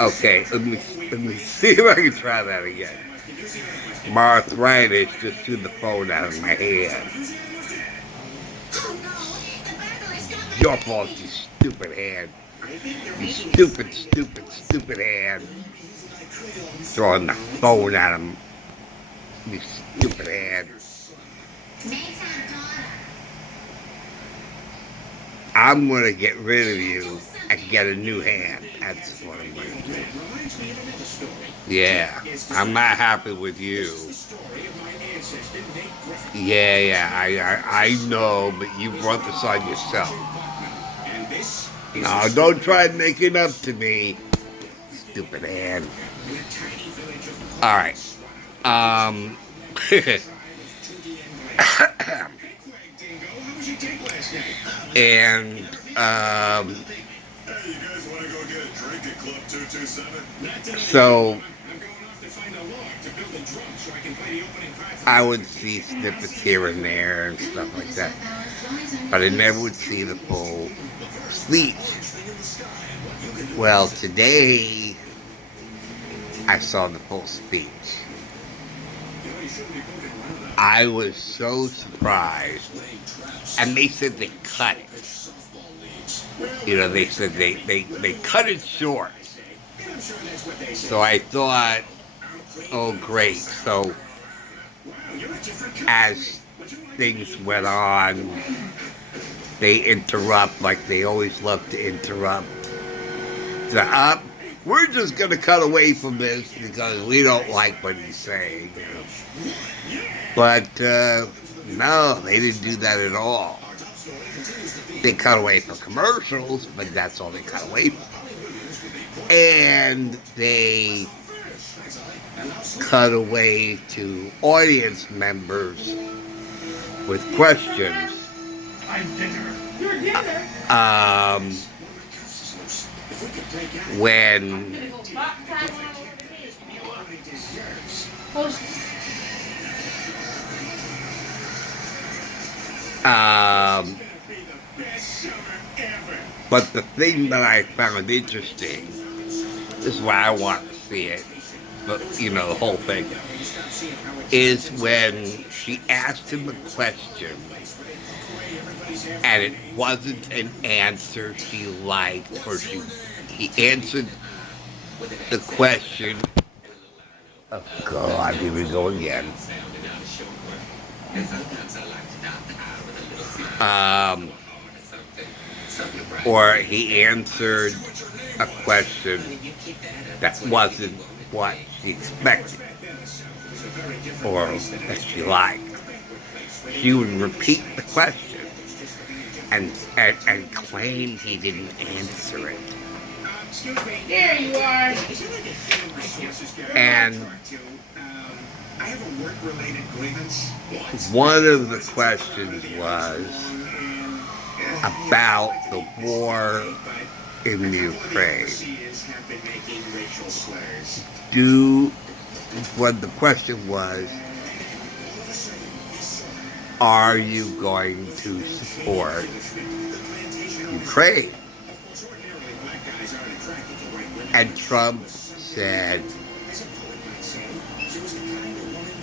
Okay, let me see if I can try that again. My arthritis just threw the phone out of my hand. Your fault, you stupid hand. You stupid, stupid, stupid hand. Throwing the phone at him. You stupid hand. I'm gonna get rid of you and get a new hand. That's what I'm gonna do. Yeah, I'm not happy with you. I know, but you brought this on yourself. No, don't try making up to me, stupid hand. All right. Um. and so I would see snippets here and there and stuff like that, but I never would see the full speech. Well, today I saw the full speech. I was so surprised, and they said they cut it. They said they cut it short. So I thought, oh great. So as things went on, they interrupt like they always love to interrupt. So we're just going to cut away from this because we don't like what he's saying. But no, they didn't do that at all. They cut away from commercials, but that's all they cut away from. And they cut away to audience members with questions. When but the thing that I found interesting, this is why I want to see it, but the whole thing, is when she asked him a question and it wasn't an answer she liked, or he answered the question. Oh God, here we go again. Or he answered a question that wasn't what she expected or that she liked. She would repeat the question and claim he didn't answer it. There you are. And one of the questions was about the war in the Ukraine. What the question was, are you going to support Ukraine? And Trump said,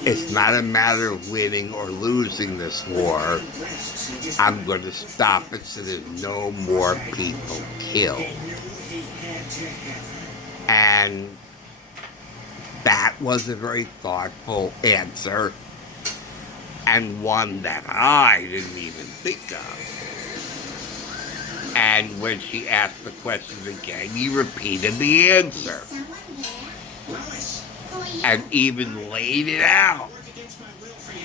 it's not a matter of winning or losing this war. I'm going to stop it so there's no more people killed. And that was a very thoughtful answer, and one that I didn't even think of. And when she asked the question again, he repeated the answer. And even laid it out.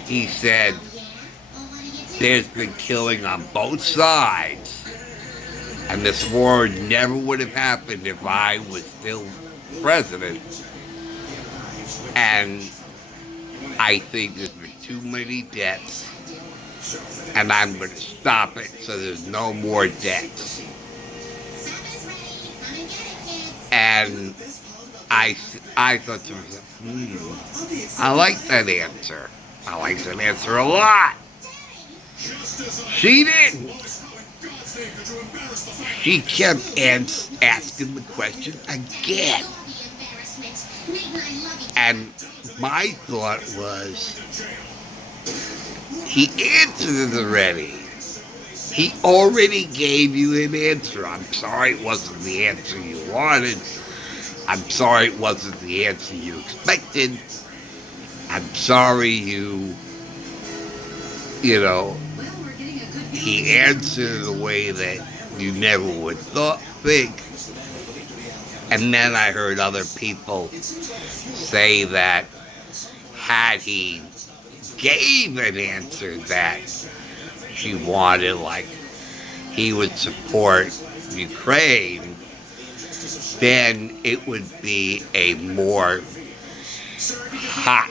He said, there's been killing on both sides. And this war never would have happened if I was still president. And I think there's been too many deaths. And I'm going to stop it so there's no more deaths. And I thought to myself, I like that answer. I like that answer a lot. She didn't. she kept asking the question again. And my thought was, he answered it already. He already gave you an answer. I'm sorry it wasn't the answer you wanted. I'm sorry it wasn't the answer you expected. I'm sorry you know, he answered the way that you never would think. And then I heard other people say that had he gave an answer that she wanted, like he would support Ukraine, then it would be a more hot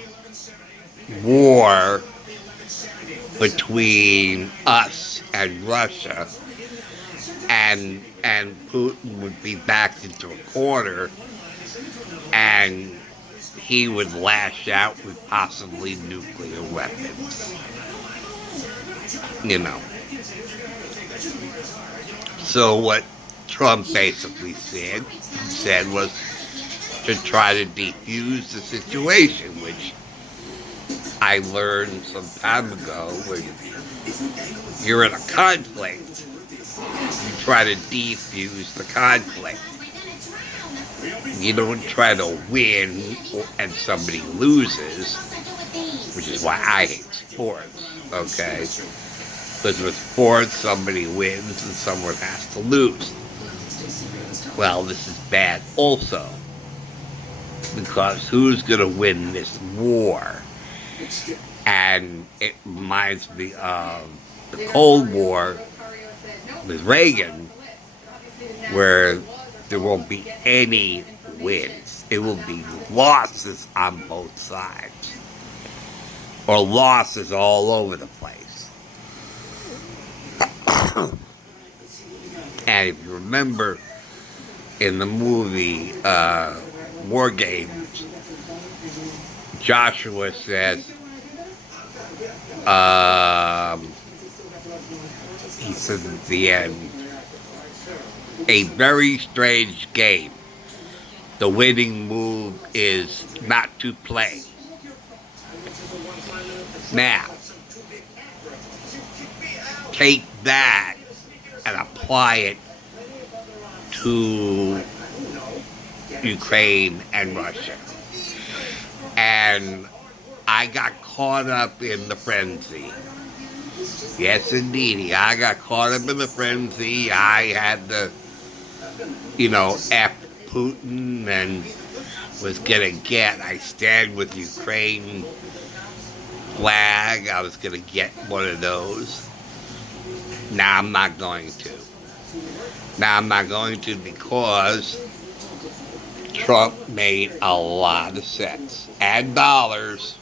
war between us and Russia, and Putin would be backed into a corner, and he would lash out with possibly nuclear weapons. You know. So what Trump basically said was to try to defuse the situation, which I learned some time ago. When you're in a conflict, you try to defuse the conflict. You don't try to win and somebody loses, which is why I hate sports, okay? Because with sports, somebody wins and someone has to lose. Well, this is bad also, because who's going to win this war? And it reminds me of the Cold War with Reagan, where there won't be any wins. It will be losses on both sides, or losses all over the place. And if you remember in the movie War Games, Joshua says, he says at the end, a very strange game. The winning move is not to play. Now, take that and apply it to Ukraine and Russia. And I got caught up in the frenzy. Yes, indeed. I got caught up in the frenzy. I had to, F Putin and was going to get, I stand with Ukraine flag. I was going to get one of those. Now I'm not going to. Now I'm not going to because Trump made a lot of sense and dollars.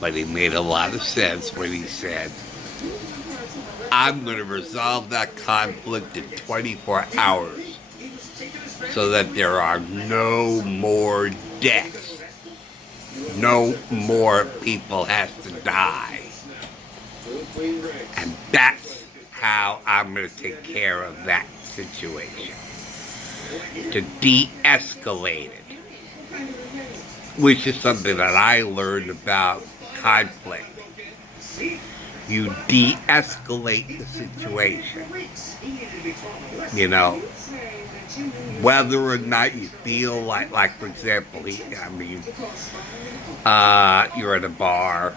But he made a lot of sense when he said, I'm going to resolve that conflict in 24 hours so that there are no more deaths. No more people have to die. And that's how I'm going to take care of that situation. To de-escalate it. Which is something that I learned about conflict. You de-escalate the situation. Whether or not you feel like for example, you're at a bar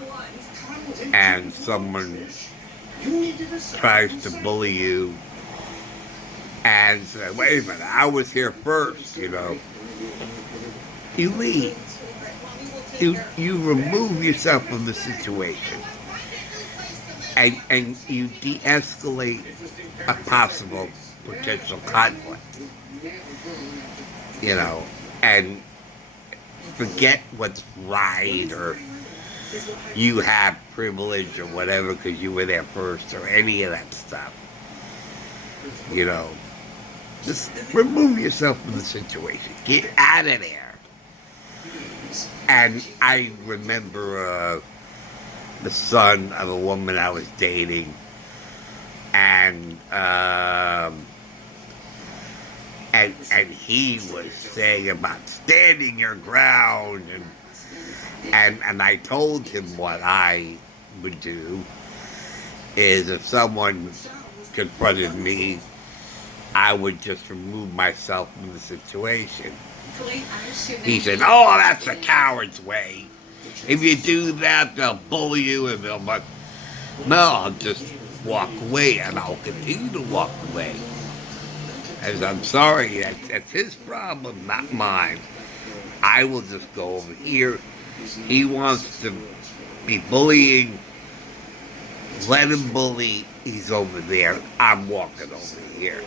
and someone tries to bully you and say, wait a minute, I was here first, You leave. You remove yourself from the situation. And you de-escalate a possible potential conflict. And forget what's right or you have privilege or whatever because you were there first or any of that stuff. Just remove yourself from the situation. Get out of there. And I remember the son of a woman I was dating and and he was saying about standing your ground, and I told him what I would do is if someone confronted me, I would just remove myself from the situation. He said, "Oh, that's a coward's way. If you do that, they'll bully you and they'll..." But no, I'll just walk away, and I'll continue to walk away. As I'm sorry, that's his problem, not mine. I will just go over here. He wants to be bullying. Let him bully. He's over there. I'm walking over here.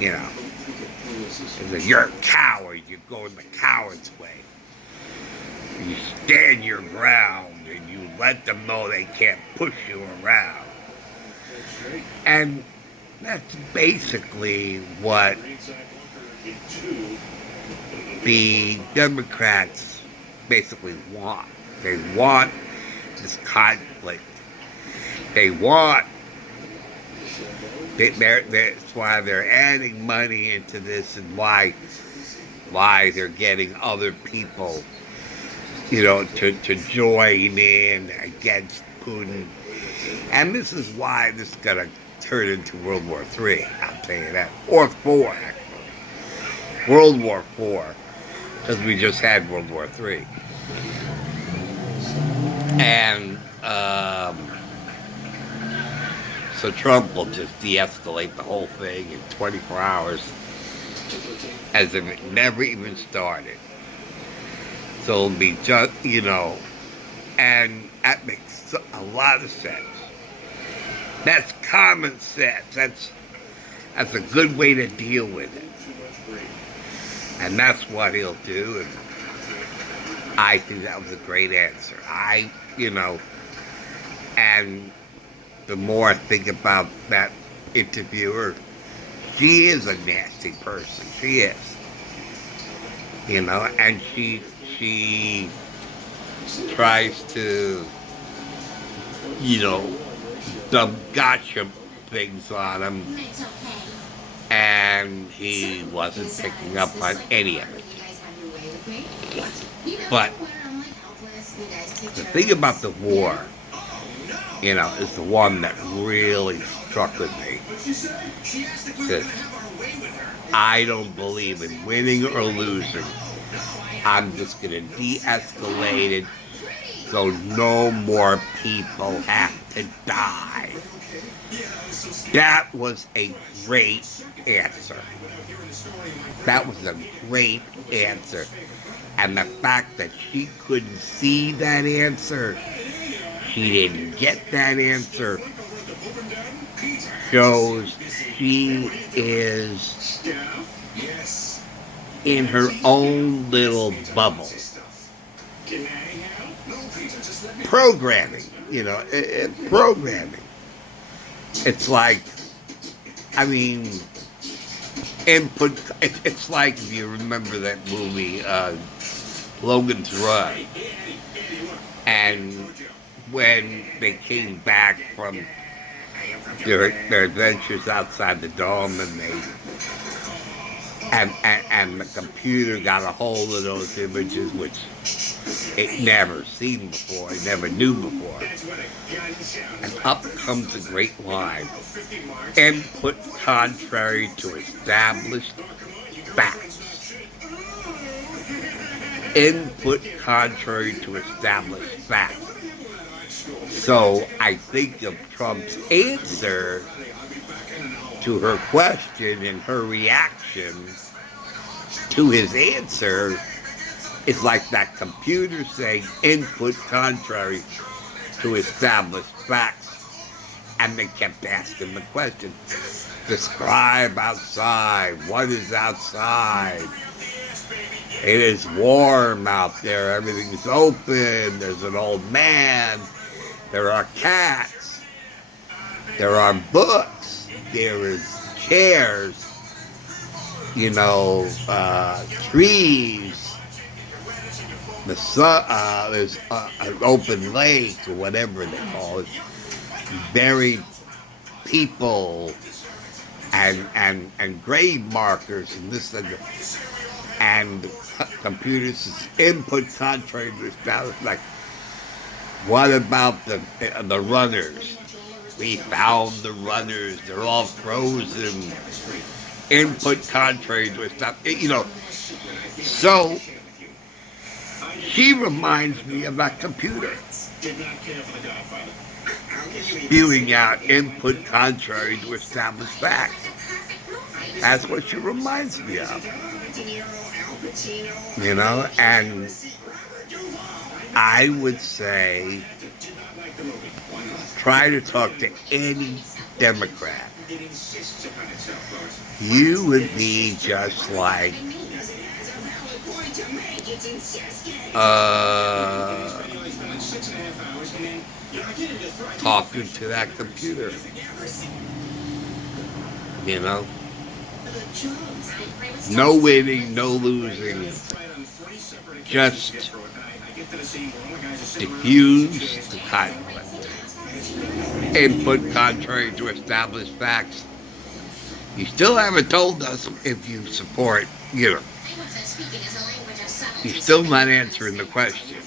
You know. You're a coward. You're going the coward's way. You stand your ground and you let them know they can't push you around. And that's basically what the Democrats basically want. They want this conflict. They want... That's why they're adding money into this, and why they're getting other people, to join in against Putin. And this is why this is going to turn into World War III, I'll tell you that. Or IV, actually. World War IV, because we just had World War III. And so Trump will just de-escalate the whole thing in 24 hours as if it never even started. So it'll be just, and that makes a lot of sense. That's common sense. That's a good way to deal with it. And that's what he'll do, and I think that was a great answer. And the more I think about that interviewer, she is a nasty person. She is. And she tries to, dump gotcha things on him. And he wasn't picking up on any of it. But the thing about the war, is the one that really struck with me. Because I don't believe in winning or losing. I'm just going to de-escalate it so no more people have to die. That was a great answer. That was a great answer. And the fact that she couldn't see that answer, she didn't get that answer, shows she is in her own little bubble. Programming, programming. It's like, input. It's like, if you remember that movie, Logan's Run, and when they came back from their adventures outside the dome, and the computer got a hold of those images, which it never seen before, it never knew before. And up comes a great line: input contrary to established facts. Input contrary to established facts. So I think of Trump's answer to her question and her reaction to his answer is like that computer saying input contrary to established facts. And they kept asking the question, describe outside. What is outside? It is warm out there. Everything's open. There's an old man. There are cats. There are books. There is chairs. Trees. The sun. There's an open lake or whatever they call it. Very people and grade markers and this and computers input contrary to establish. Like, what about the runners? We found the runners. They're all frozen. Input contrary to establish. So she reminds me of that computer spewing out input contrary to established facts. That's what she reminds me of. And I would say try to talk to any Democrat. You would be just like talking to that computer. No winning, no losing. Just diffuse the conflict. Input contrary to established facts. You still haven't told us if you support, You're still not answering the question.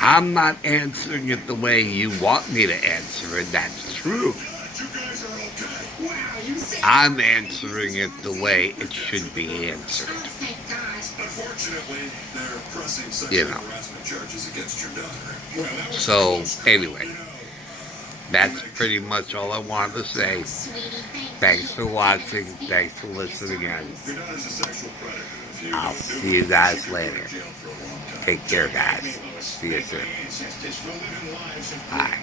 I'm not answering it the way you want me to answer it. That's true. I'm answering it the way it should be answered. So, anyway, that's pretty much all I wanted to say. Thanks for watching. Thanks for listening in. I'll see you guys later. Take care, guys. See you soon. Bye.